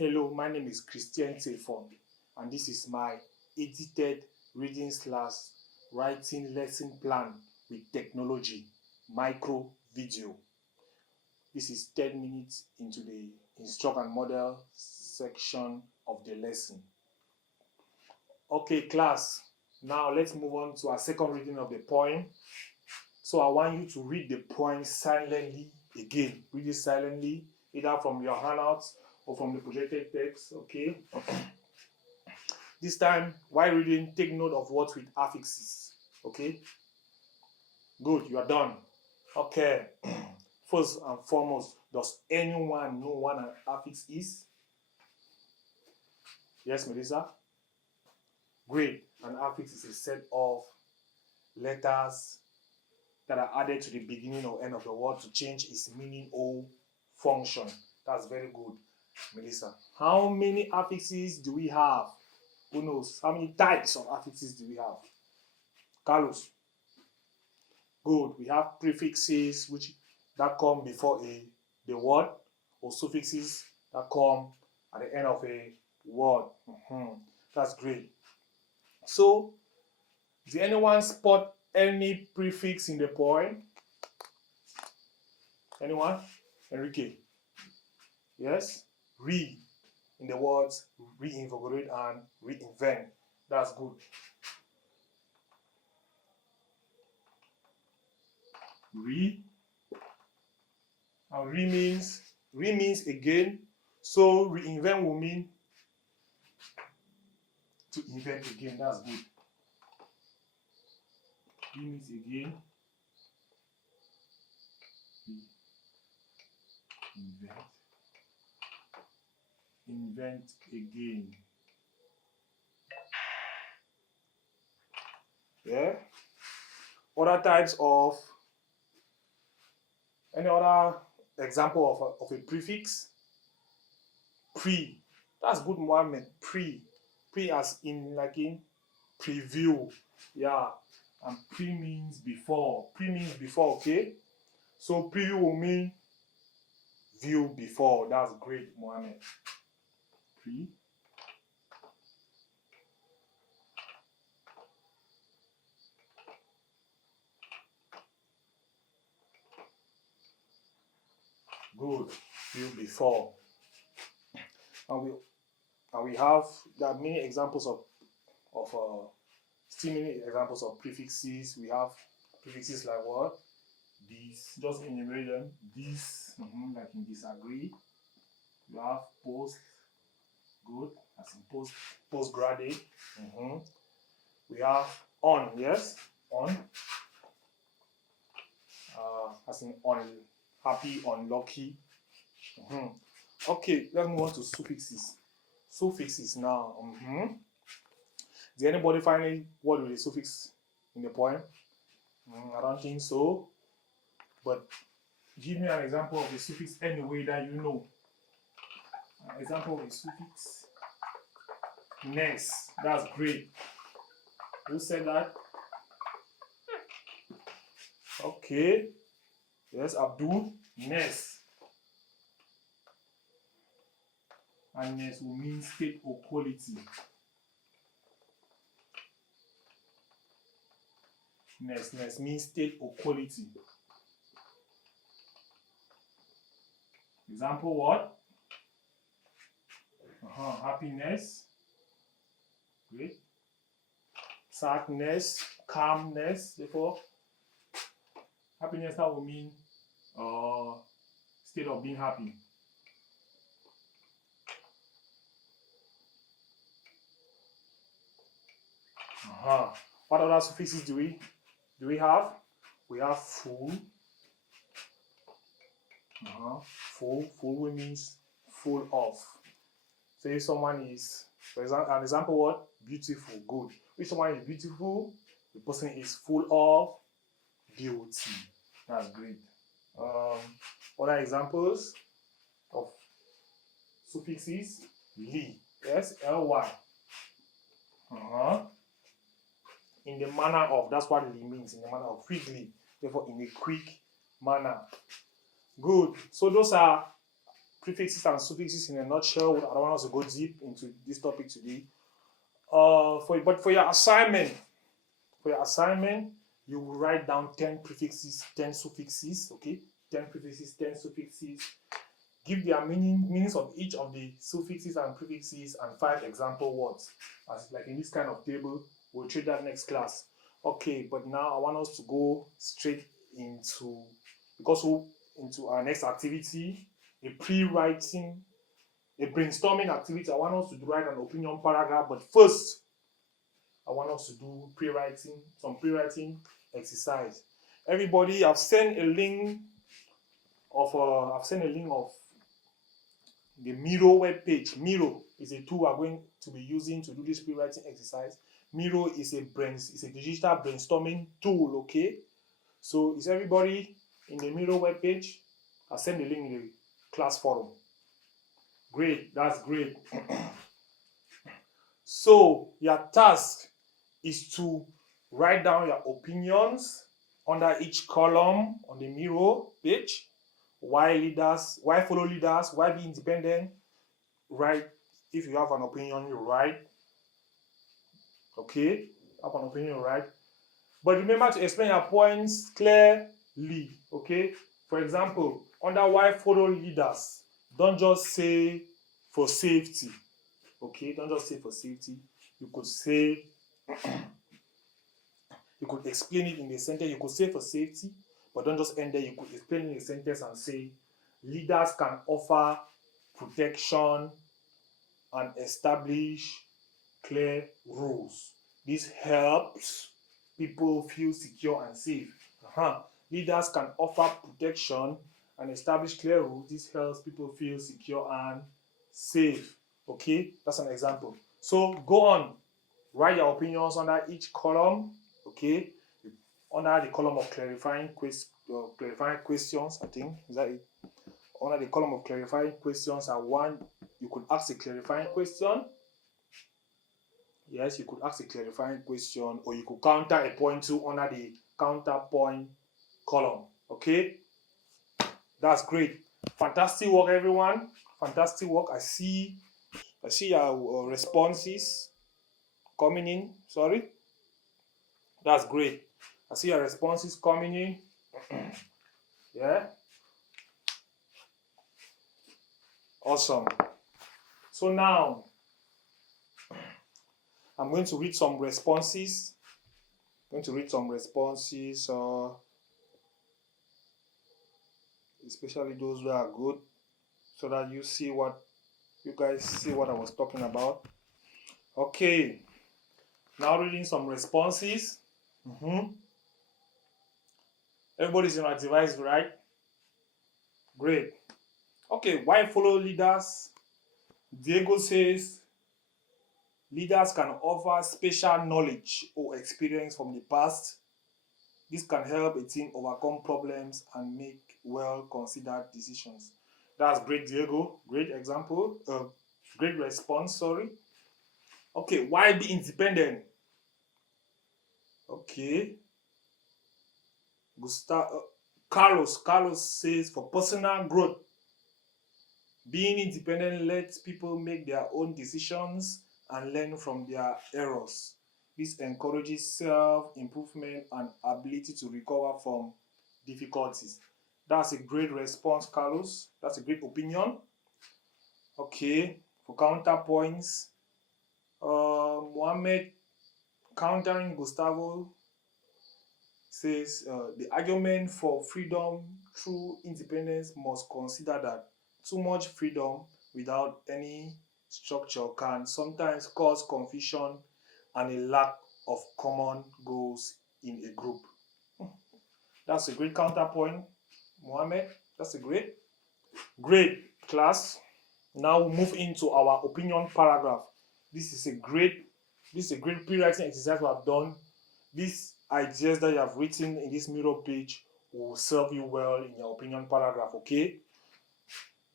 Hello, my name is Christian Telefon, and this is my edited reading/writing lesson plan with technology, micro video. This is 10 minutes into the instruct and model section of the lesson. Okay, class, now let's move on to our second reading of the poem. So I want you to read the poem silently again. Read it silently, either from your handouts or from the projected text, okay? This time, while reading, take note of words with affixes, okay? Good, you are done. Okay. First and foremost, does anyone know what an affix is? Yes, Melissa? Great. An affix is a set of letters that are added to the beginning or end of the word to change its meaning or function. That's very good, Melissa. How many affixes do we have? Who knows? How many types of affixes do we have? Carlos? Good. We have prefixes that come before the word, or suffixes that come at the end of a word. That's great. So, did anyone spot any prefix in the poem? Anyone? Enrique? Yes? Re in the words reinvigorate and reinvent. That's good. Re. And re means again. So reinvent will mean to invent again. That's good. Re means again. Invent again. Yeah. Other types of any other example of a prefix? Pre. That's good, Mohammed. Pre as in preview. Yeah. And pre means before. Okay? So preview will mean view before. That's great, Mohammed. Pre. Good. View before. And we have there are many examples of still many examples of prefixes. We have prefixes like what? This, just enumerate them. This, like in disagree. We have post, good, as in postgraduate. We have on, yes, on, as in unhappy, unlucky. Okay, let's move on to suffixes. Suffixes now. Did anybody find any word with a suffix in the poem? I don't think so. But give me an example of a suffix anyway that you know. An example of a suffix. Ness. That's great. Who said that? Okay. Yes, Abdul. Ness. And ness will mean state or quality. Ness means state or quality. Example what? Happiness. Great. Sadness, calmness. Therefore, happiness that will mean state of being happy. What other suffixes do we have? We have full. Full means full of. Say someone is, for example, an example what? Beautiful, good. If someone is beautiful, the person is full of beauty. That's great. Other examples of suffixes, ly. Yes, ly. In the manner of, that's what ly means, in the manner of, quickly. Therefore, in a quick manner. Good. So those are prefixes and suffixes in a nutshell. I don't want us to go deep into this topic today. For your assignment, you will write down 10 prefixes, 10 suffixes, okay? 10 prefixes, 10 suffixes. Give their meanings of each of the suffixes and prefixes and 5 example words. As like in this kind of table, we'll treat that next class. Okay, but now I want us to go straight into our next activity, a brainstorming activity. I want us to write an opinion paragraph, but first, I want us to do some pre-writing exercise. Everybody, I've sent a link of the Miro web page. Miro is a tool we're going to be using to do this pre-writing exercise. Miro is a digital brainstorming tool, okay? So is everybody in the Miro web page? I'll send the link in the class forum. Great, that's great. So your task is to write down your opinions under each column on the Miro page. Why follow leaders? Why be independent? Write. If you have an opinion, you write. Okay, have an opinion, write. But remember to explain your points clearly. Okay. For example, under why follow leaders, don't just say for safety. Okay, don't just say for safety. You could say, you could explain it in the sentence. You could say for safety, but don't just end there. You could explain in the sentence and say, leaders can offer protection and establish clear rules. This helps people feel secure and safe. Leaders can offer protection and establish clear rules. This helps people feel secure and safe. Okay, that's an example. So go on, write your opinions under each column. Okay, under the column of clarifying questions, I think, is that it? Under the column of clarifying questions, you could ask a clarifying question. Yes, you could ask a clarifying question, or you could counter a point to under the counterpoint column. Okay, that's great. Fantastic work, everyone. Fantastic work. I see your responses coming in. Sorry, that's great. I see your responses coming in. Yeah, awesome. So now I'm going to read some responses. Especially those who are good, so that you guys see what I was talking about. Okay, now reading some responses. Everybody's on our device, right? Great. Okay, why follow leaders? Diego says, leaders can offer special knowledge or experience from the past. This can help a team overcome problems and make well-considered decisions. That's great, Diego. Great example. Great response, sorry. Okay, why be independent? Okay. Carlos says, for personal growth, being independent lets people make their own decisions and learn from their errors. This encourages self-improvement and ability to recover from difficulties. That's a great response, Carlos. That's a great opinion. Okay, for counterpoints, Mohammed, countering Gustavo, says the argument for freedom through independence must consider that too much freedom without any structure can sometimes cause confusion and a lack of common goals in a group. That's a great counterpoint, Mohammed. That's a great class. Now we move into our opinion paragraph. This is a great pre-writing exercise we have done. These ideas that you have written in this Miro page will serve you well in your opinion paragraph, okay?